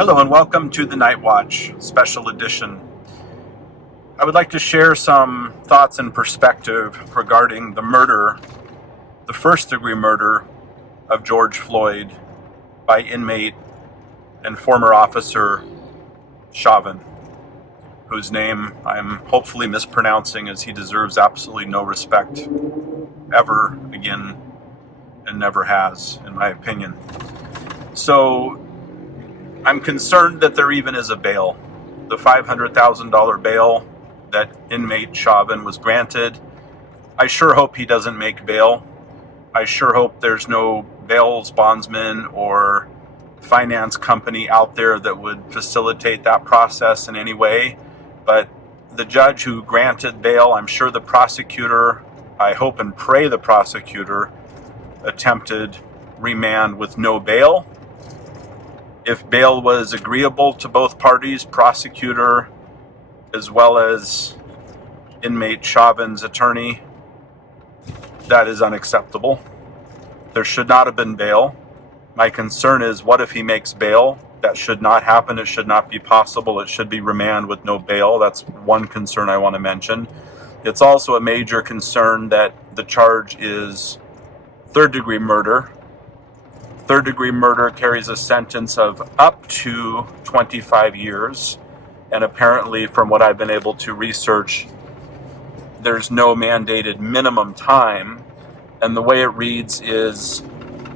Hello and welcome to the Night Watch Special Edition. I would like to share some thoughts and perspective regarding the murder, the first-degree murder of George Floyd by inmate and former officer Chauvin, whose name I'm hopefully mispronouncing, as he deserves absolutely no respect ever again and never has, in my opinion. So I'm concerned that there even is a bail. The $500,000 bail that inmate Chauvin was granted, I sure hope he doesn't make bail. I sure hope there's no bail bondsman or finance company out there that would facilitate that process in any way. But the judge who granted bail, I'm sure the prosecutor, I hope and pray the prosecutor, attempted remand with no bail. If bail was agreeable to both parties, prosecutor as well as inmate Chauvin's attorney, that is unacceptable. There should not have been bail. My concern is, what if he makes bail? That should not happen. It should not be possible. It should be remand with no bail. That's one concern I want to mention. It's also a major concern that the charge is third-degree murder. Third-degree murder carries a sentence of up to 25 years. And apparently, from what I've been able to research, there's no mandated minimum time. And the way it reads is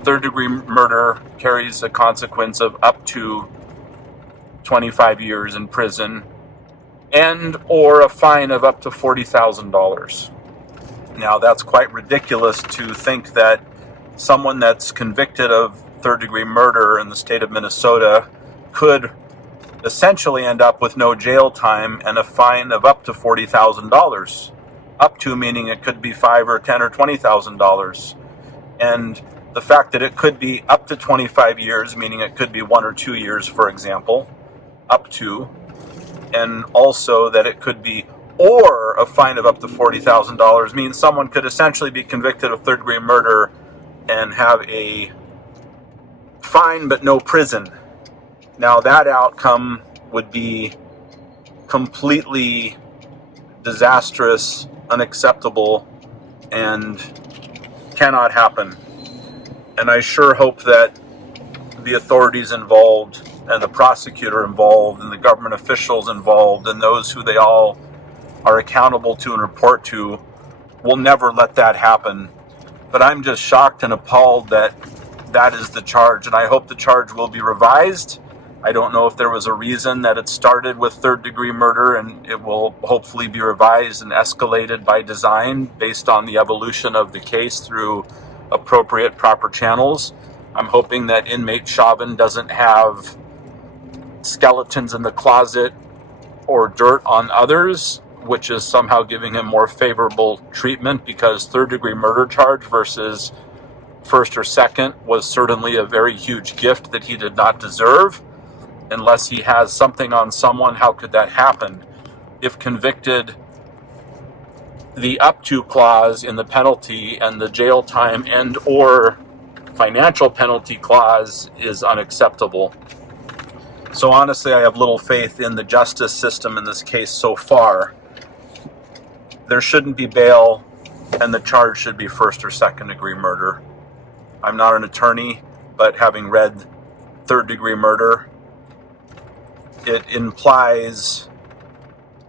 third-degree murder carries a consequence of up to 25 years in prison and or a fine of up to $40,000. Now, that's quite ridiculous to think that someone that's convicted of third-degree murder in the state of Minnesota could essentially end up with no jail time and a fine of up to $40,000. Up to meaning it could be $5,000 or $10,000 or $20,000. And the fact that it could be up to 25 years, meaning it could be 1 or 2 years, for example, up to, and also that it could be or a fine of up to $40,000 means someone could essentially be convicted of third-degree murder and have a fine but no prison. Now that outcome would be completely disastrous, unacceptable, and cannot happen. And I sure hope that the authorities involved and the prosecutor involved and the government officials involved and those who they all are accountable to and report to will never let that happen. But I'm just shocked and appalled that that is the charge, and I hope the charge will be revised. I don't know if there was a reason that it started with third-degree murder, and it will hopefully be revised and escalated by design based on the evolution of the case through appropriate, proper channels. I'm hoping that inmate Chauvin doesn't have skeletons in the closet or dirt on others, which is somehow giving him more favorable treatment, because third-degree murder charge versus first or second was certainly a very huge gift that he did not deserve. Unless he has something on someone, how could that happen? If convicted, the up to clause in the penalty and the jail time and or financial penalty clause is unacceptable. So honestly, I have little faith in the justice system in this case so far. There shouldn't be bail, and the charge should be first or second degree murder. I'm not an attorney, but having read third-degree murder, it implies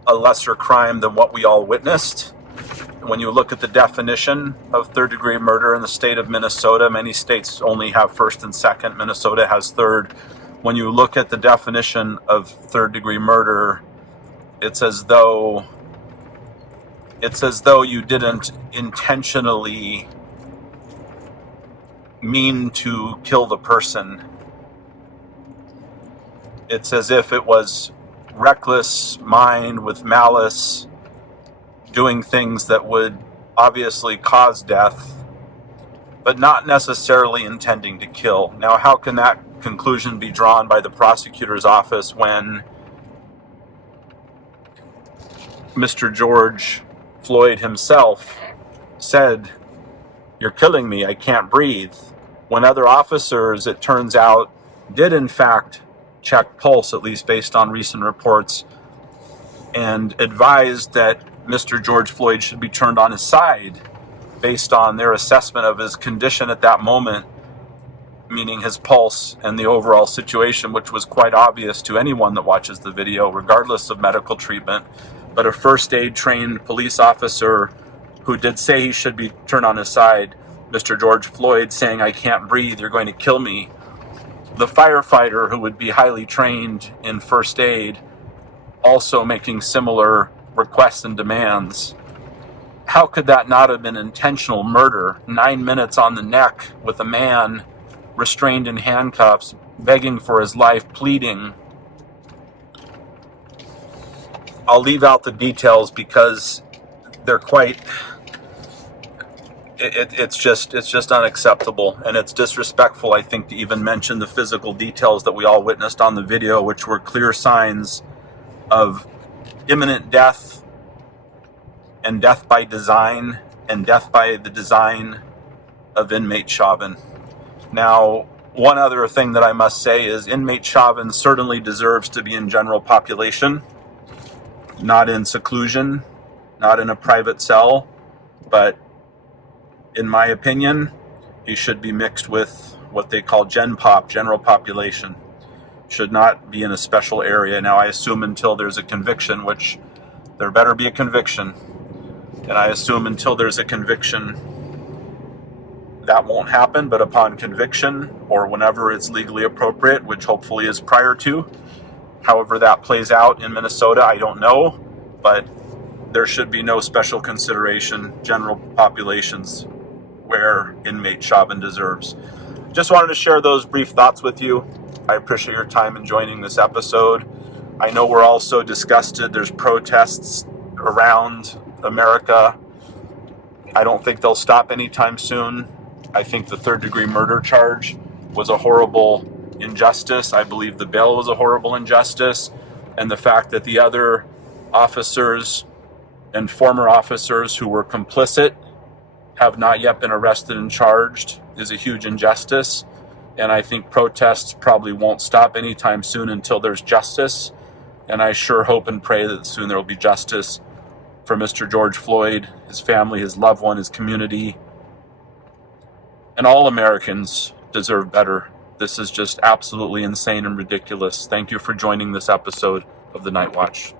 a lesser crime than what we all witnessed. When you look at the definition of third-degree murder in the state of Minnesota, many states only have first and second. Minnesota has third. When you look at the definition of third-degree murder, it's as though you didn't intentionally mean to kill the person. It's as if it was reckless mind with malice, doing things that would obviously cause death, but not necessarily intending to kill. Now, how can that conclusion be drawn by the prosecutor's office when Mr. George Floyd himself said, "You're killing me, I can't breathe," when other officers, it turns out, did in fact check pulse, at least based on recent reports, and advised that Mr. George Floyd should be turned on his side based on their assessment of his condition at that moment, meaning his pulse and the overall situation, which was quite obvious to anyone that watches the video, regardless of medical treatment. But a first aid trained police officer who did say he should be turned on his side, Mr. George Floyd, saying, "I can't breathe, you're going to kill me." The firefighter, who would be highly trained in first aid, also making similar requests and demands. How could that not have been intentional murder? 9 minutes on the neck with a man restrained in handcuffs, begging for his life, pleading. I'll leave out the details because they're quite... It's just unacceptable, and it's disrespectful, I think, to even mention the physical details that we all witnessed on the video, which were clear signs of imminent death, and death by design, and death by the design of inmate Chauvin. Now, one other thing that I must say is inmate Chauvin certainly deserves to be in general population, not in seclusion, not in a private cell, but in my opinion, he should be mixed with what they call gen pop, general population. Should not be in a special area. Now, I assume until there's a conviction, which there better be a conviction, and I assume until there's a conviction, that won't happen, but upon conviction, or whenever it's legally appropriate, which hopefully is prior to, however that plays out in Minnesota, I don't know, but there should be no special consideration, general populations, where inmate Chauvin deserves. Just wanted to share those brief thoughts with you. I appreciate your time in joining this episode. I know we're all so disgusted. There's protests around America. I don't think they'll stop anytime soon. I think the third-degree murder charge was a horrible injustice. I believe the bail was a horrible injustice. And the fact that the other officers and former officers who were complicit have not yet been arrested and charged is a huge injustice. And I think protests probably won't stop anytime soon until there's justice. And I sure hope and pray that soon there will be justice for Mr. George Floyd, his family, his loved one, his community. And all Americans deserve better. This is just absolutely insane and ridiculous. Thank you for joining this episode of The Night Watch.